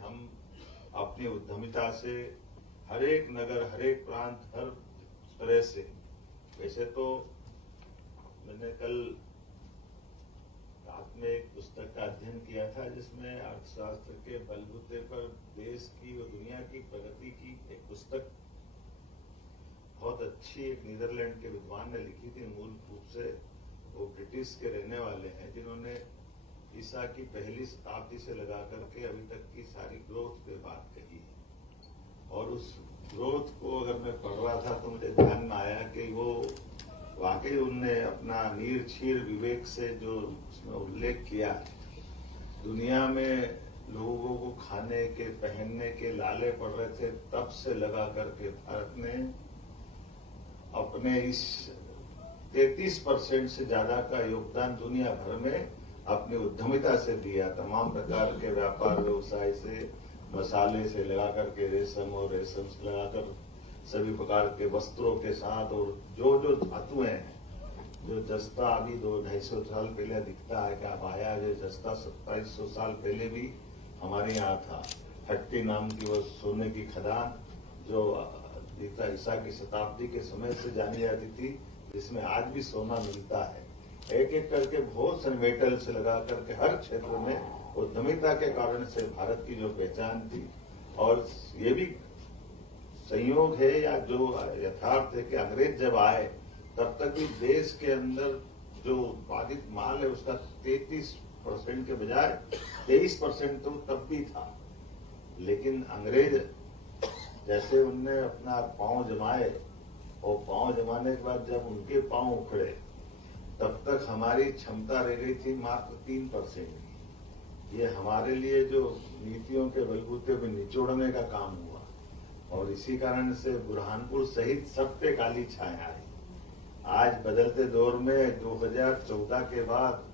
हम अपनी उद्यमिता से हर एक नगर, हर एक प्रांत, हर तरह से, वैसे तो मैंने कल रात में एक पुस्तक का अध्ययन किया था जिसमें अर्थशास्त्र के बलबूते पर देश की और दुनिया की प्रगति की एक पुस्तक बहुत अच्छी एक नीदरलैंड के विद्वान ने लिखी थी। मूल रूप से वो ब्रिटिश के रहने वाले हैं जिन्होंने ईसा की पहली शताब्दी से लगा करके अभी तक की सारी ग्रोथ पे बात कही है। और उस ग्रोथ को अगर मैं पढ़ रहा था तो मुझे ध्यान में आया कि वो वाकई उनने अपना नीर छीर विवेक से जो उसमें उल्लेख किया है, दुनिया में लोगों को खाने के, पहनने के लाले पड़ रहे थे, तब से लगा करके भारत ने अपने इस 33% से ज्यादा का योगदान दुनिया भर में अपनी उद्यमिता से दिया। तमाम प्रकार के व्यापार व्यवसाय से, मसाले से लगा करके रेशम और रेशम से लगाकर सभी प्रकार के वस्त्रों के साथ, और जो जो धातुएं हैं, जो जस्ता अभी 200-250 साल पहले दिखता है कि आप आया, जो जस्ता 2700 साल पहले भी हमारे यहाँ था। हट्टी नाम की वो सोने की खदान जो ईसा की शताब्दी के समय से जानी जाती थी, जिसमें आज भी सोना मिलता है। एक एक करके बहुत से मेटल से लगा करके हर क्षेत्र में उद्यमिता के कारण से भारत की जो पहचान थी, और ये भी संयोग है या जो यथार्थ है कि अंग्रेज जब आए तब तक भी देश के अंदर जो उत्पादित माल है उसका 33% के बजाय 23% तो तब भी था। लेकिन अंग्रेज जैसे उनने अपना पांव जमाए, और पांव जमाने के बाद जब उनके पांव उखड़े तब तक हमारी क्षमता रह गई थी मात्र 3% की। ये हमारे लिए जो नीतियों के बलबूते पे निचोड़ने का काम हुआ, और इसी कारण से बुरहानपुर सहित सब पे काली छाया आई। आज बदलते दौर में 2014 के बाद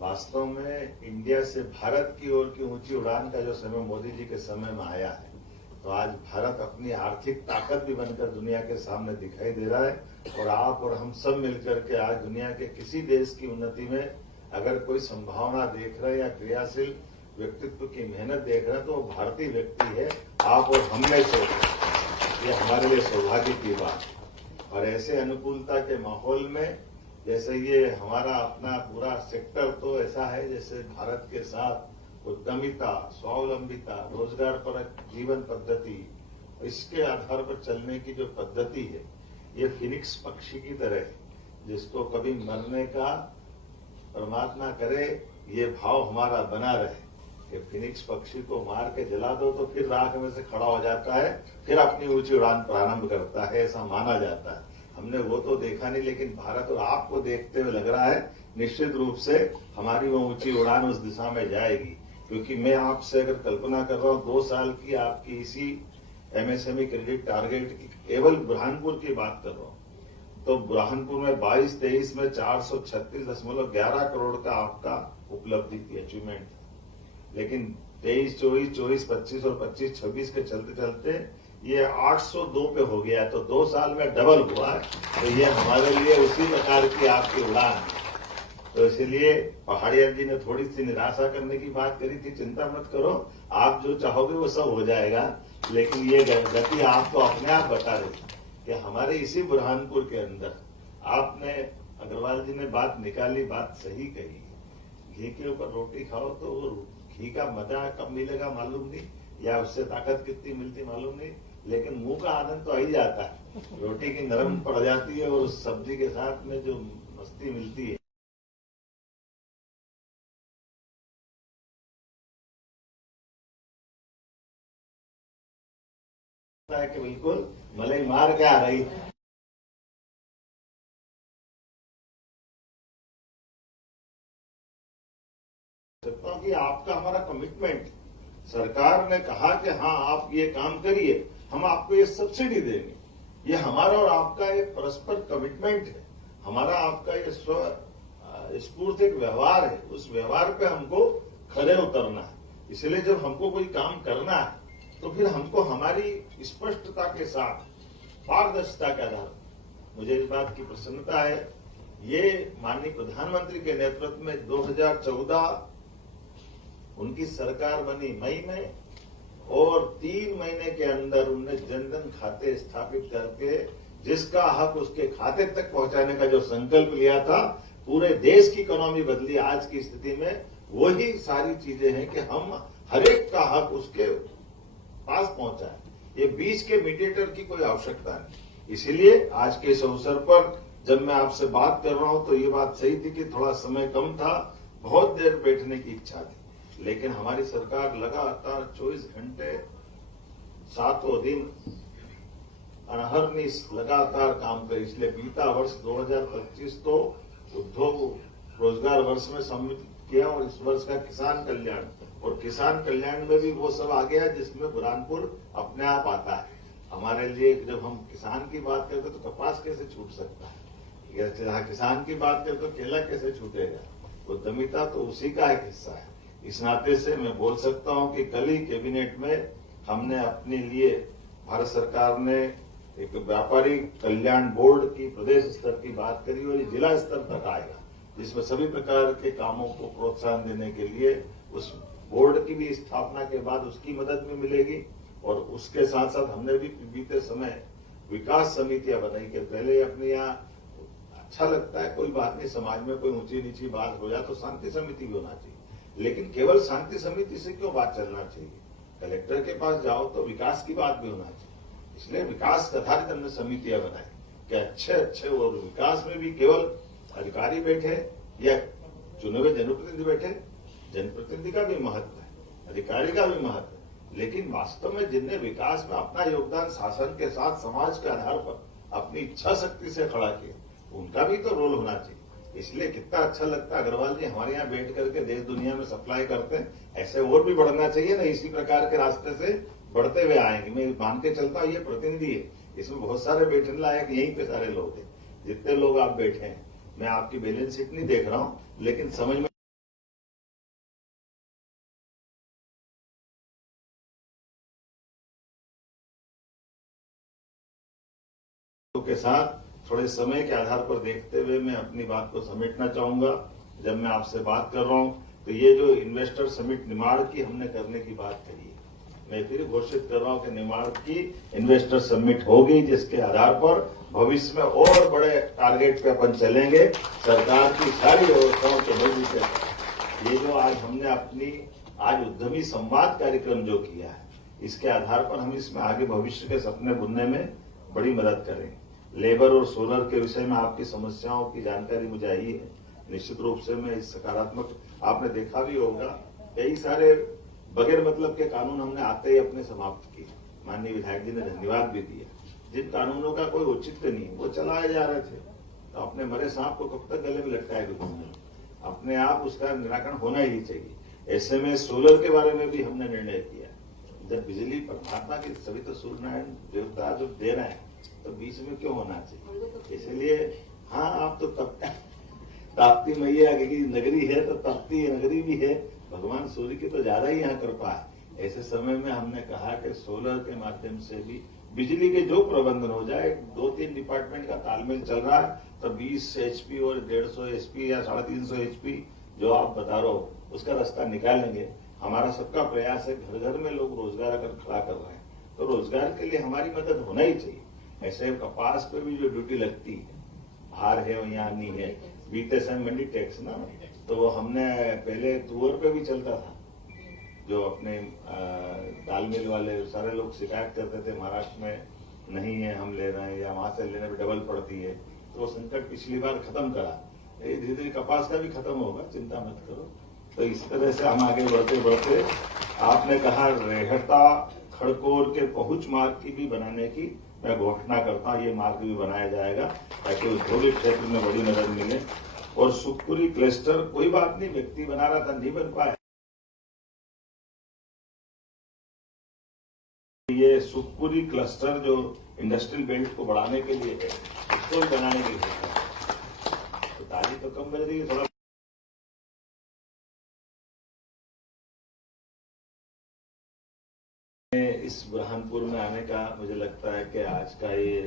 वास्तव में इंडिया से भारत की ओर की ऊंची उड़ान का जो समय मोदी जी के समय में आया है, तो आज भारत अपनी आर्थिक ताकत भी बनकर दुनिया के सामने दिखाई दे रहा है। और आप और हम सब मिलकर के आज दुनिया के किसी देश की उन्नति में अगर कोई संभावना देख रहे हैं या क्रियाशील व्यक्तित्व की मेहनत देख रहे हैं, तो वो भारतीय व्यक्ति है, आप और हम में से। ये हमारे लिए सौभाग्य की बात। और ऐसे अनुकूलता के माहौल में जैसे ये हमारा अपना पूरा सेक्टर तो ऐसा है जैसे भारत के साथ उद्यमिता, स्वावलंबिता, रोजगार पर जीवन पद्धति, इसके आधार पर चलने की जो पद्धति है, ये फिनिक्स पक्षी की तरह है, जिसको कभी मरने का परमात्मा करे ये भाव हमारा बना रहे कि फिनिक्स पक्षी को मार के जला दो तो फिर राख में से खड़ा हो जाता है, फिर अपनी ऊंची उड़ान प्रारंभ करता है, ऐसा माना जाता है। हमने वो तो देखा नहीं, लेकिन भारत और आपको देखते हुए लग रहा है निश्चित रूप से हमारी वो ऊंची उड़ान उस दिशा में जाएगी। क्योंकि मैं आपसे अगर कल्पना कर रहा हूं 2 साल की आपकी इसी एमएसएमई क्रेडिट टारगेट की, केवल बुरहानपुर की बात कर रहा हूं, तो बुरहानपुर में 22-23 में 436.11 करोड़ का आपका उपलब्धि थी, अचीवमेंट था। लेकिन 23-24, 24-25 और 25-26 के चलते चलते ये 802 पे हो गया, तो 2 साल में डबल हुआ है। तो ये हमारे लिए उसी प्रकार की आपकी उड़ान है। तो इसलिए पहाड़िया जी ने थोड़ी सी निराशा करने की बात करी थी, चिंता मत करो, आप जो चाहोगे वो सब हो जाएगा। लेकिन ये गति आप तो अपने आप बता रहे कि हमारे इसी बुरहानपुर के अंदर आपने, अग्रवाल जी ने बात निकाली, बात सही कही। घी के ऊपर रोटी खाओ तो वो घी का मजा कब मिलेगा मालूम नहीं, या उससे ताकत कितनी मिलती मालूम नहीं, लेकिन मुंह का आनंद तो आ ही जाता है। रोटी की नरम पड़ जाती है और उस सब्जी के साथ में जो मस्ती मिलती है, कि बिल्कुल मलाई मार के आ रही है। कि आपका हमारा कमिटमेंट, सरकार ने कहा कि हाँ आप ये काम करिए, हम आपको ये सब्सिडी देंगे, ये हमारा और आपका एक परस्पर कमिटमेंट है। हमारा आपका ये स्फूर्त एक व्यवहार है, उस व्यवहार पे हमको खड़े उतरना है। इसलिए जब हमको कोई काम करना है तो फिर हमको हमारी स्पष्टता के साथ, पारदर्शिता के आधार, मुझे इस बात की प्रसन्नता है, ये माननीय प्रधानमंत्री के नेतृत्व में 2014 उनकी सरकार बनी मई में, और 3 महीने के अंदर उनने जनधन खाते स्थापित करके जिसका हक उसके खाते तक पहुंचाने का जो संकल्प लिया था, पूरे देश की इकोनॉमी बदली। आज की स्थिति में वही सारी चीजें हैं कि हम हरेक का हक उसके पास पहुंचाए। ये बीच के मीडिएटर की कोई आवश्यकता नहीं। इसीलिए आज के इस अवसर पर जब मैं आपसे बात कर रहा हूं तो ये बात सही थी कि थोड़ा समय कम था, बहुत देर बैठने की इच्छा थी, लेकिन हमारी सरकार लगातार 24 घंटे 7 दिन अनहरनिश लगातार काम करे। इसलिए बीता वर्ष 2025 तो उद्योग रोजगार वर्ष में सम्मिलित किया और इस वर्ष का किसान कल्याण, और किसान कल्याण में भी वो सब आ गया जिसमें बुरहानपुर अपने आप आता है। हमारे लिए जब हम किसान की बात करते तो कपास कैसे छूट सकता है, जहां किसान की बात करते तो केला कैसे छूटेगा। उद्यमिता तो उसी का एक हिस्सा है। इस नाते से मैं बोल सकता हूं कि कल ही कैबिनेट में हमने अपने लिए, भारत सरकार ने एक व्यापारी कल्याण बोर्ड की प्रदेश स्तर की बात करी और ये जिला स्तर तक आएगा, जिसमें सभी प्रकार के कामों को प्रोत्साहन देने के लिए उस बोर्ड की भी स्थापना के बाद उसकी मदद भी मिलेगी। और उसके साथ साथ हमने भी बीते समय विकास समितियां बनाई कि पहले अपने यहाँ अच्छा लगता है, कोई बात नहीं, समाज में कोई ऊंची नीची बात हो जाए तो शांति समिति भी होना चाहिए, लेकिन केवल शांति समिति से क्यों बात चलना चाहिए। कलेक्टर के पास जाओ तो विकास की बात भी होना चाहिए। इसलिए विकास आधारित हमने समितियां बनाई कि अच्छे और विकास में भी केवल अधिकारी बैठे या चुने हुए जनप्रतिनिधि बैठे। जनप्रतिनिधि का भी महत्व है, अधिकारी का भी महत्व है, लेकिन वास्तव में जिनने विकास में अपना योगदान शासन के साथ समाज के आधार पर अपनी इच्छा शक्ति से खड़ा किया, उनका भी तो रोल होना चाहिए। इसलिए कितना अच्छा लगता है अग्रवाल जी हमारे यहाँ बैठ करके देश दुनिया में सप्लाई करते हैं। ऐसे और भी बढ़ना चाहिए ना, इसी प्रकार के रास्ते से बढ़ते हुए आएंगे। मैं मान के चलता हूँ ये प्रतिनिधि है, इसमें बहुत सारे बैठने लायक यहीं पे सारे लोग हैं, जितने लोग आप बैठे हैं। मैं आपकी बैलेंस शीट नहीं देख रहा हूँ, लेकिन समझ में के साथ थोड़े समय के आधार पर देखते हुए मैं अपनी बात को समेटना चाहूंगा। जब मैं आपसे बात कर रहा हूं तो ये जो इन्वेस्टर समिट निमाड़ की हमने करने की बात करी है, मैं फिर घोषित कर रहा हूं कि निमाड़ की इन्वेस्टर समिट होगी, जिसके आधार पर भविष्य में और बड़े टारगेट पे अपन चलेंगे। सरकार की सारी व्यवस्थाओं के बल से ये जो आज हमने अपनी आज उद्यमी संवाद कार्यक्रम जो किया है, इसके आधार पर हम इसमें आगे भविष्य के सपने बुनने में बड़ी मदद करेंगे। लेबर और सोलर के विषय में आपकी समस्याओं की जानकारी मुझे आई है। निश्चित रूप से मैं इस सकारात्मक, आपने देखा भी होगा कई सारे बगैर मतलब के कानून हमने आते ही अपने समाप्त किए। माननीय विधायक जी ने धन्यवाद भी दिया। जिन कानूनों का कोई औचित्य नहीं, वो चलाए जा रहे थे, तो अपने मरे सांप को कब तक गले में लटकाएगा घूमने, अपने आप उसका निराकरण होना ही चाहिए। ऐसे में सोलर के बारे में भी हमने निर्णय किया। जब बिजली परमात्मा की सभी तो सूर्य नारायण देवता जो दे रहे हैं, तो बीच में क्यों होना चाहिए। इसलिए हाँ, आप तो ताप्ती मैया की नगरी है तो तपती नगरी भी है, भगवान सूर्य की तो ज्यादा ही यहाँ कृपा है। ऐसे समय में हमने कहा कि सोलर के माध्यम से भी बिजली के जो प्रबंधन हो जाए, 2-3 डिपार्टमेंट का तालमेल चल रहा है, तो 20 HP और 150 HP या 350 HP जो आप बता रहे हो, उसका रास्ता निकालेंगे। हमारा सबका प्रयास है, घर घर में लोग रोजगार अगर खड़ा कर रहे हैं तो रोजगार के लिए हमारी मदद होना ही चाहिए। ऐसे कपास पे भी जो ड्यूटी लगती है, बाहर है और यहाँ नहीं है, बीते समय मंडी टैक्स ना, तो हमने पहले तुअर पे भी चलता था, जो अपने दाल मिल वाले सारे लोग शिकायत करते थे महाराष्ट्र में नहीं है, हम ले रहे हैं, या वहां से लेने में डबल पड़ती है, तो वो संकट पिछली बार खत्म करा। धीरे धीरे कपास का भी खत्म होगा, चिंता मत करो। तो इस तरह से हम आगे बढ़ते बढ़ते, आपने कहा रेहता खड़कोर के पहुंच मार्ग की भी बनाने की मैं घोषणा करता हूं। ये मार्ग भी बनाया जाएगा ताकि औद्योगिक क्षेत्र में बड़ी मदद मिले। और सुखपुरी क्लस्टर, कोई बात नहीं, व्यक्ति बना रहा था, नहीं बन पाया। ये सुखपुरी क्लस्टर जो इंडस्ट्रियल बेल्ट को बढ़ाने के लिए है, उसको भी बनाने के लिए तो तारीख तो कम बज रही है, थोड़ा इस बुरहानपुर में आने का मुझे लगता है कि आज का ये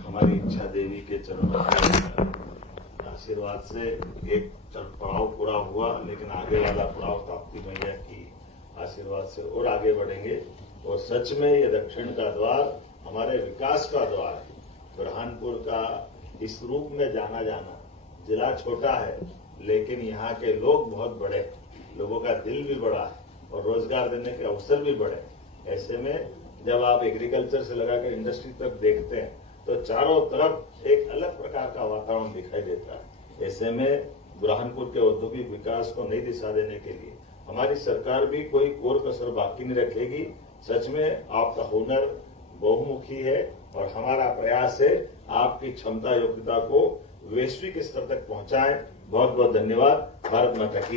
हमारी इच्छा देवी के चरणों के आशीर्वाद से एक पड़ाव पूरा हुआ, लेकिन आगे वाला पड़ाव ताप्ती मैया की आशीर्वाद से और आगे बढ़ेंगे। और सच में ये दक्षिण का द्वार हमारे विकास का द्वार है। बुरहानपुर का इस रूप में जाना जाना, जिला छोटा है लेकिन यहाँ के लोग बहुत बड़े हैं, लोगों का दिल भी बड़ा है और रोजगार देने के अवसर भी बड़े हैं। ऐसे में जब आप एग्रीकल्चर से लगाकर इंडस्ट्री तक देखते हैं तो चारों तरफ एक अलग प्रकार का वातावरण दिखाई देता है। ऐसे में बुरहानपुर के औद्योगिक विकास को नई दिशा देने के लिए हमारी सरकार भी कोई कोर कसर बाकी नहीं रखेगी। सच में आपका हुनर बहुमुखी है और हमारा प्रयास है आपकी क्षमता योग्यता को वैश्विक स्तर तक पहुंचाएं। बहुत बहुत धन्यवाद। भारत माता की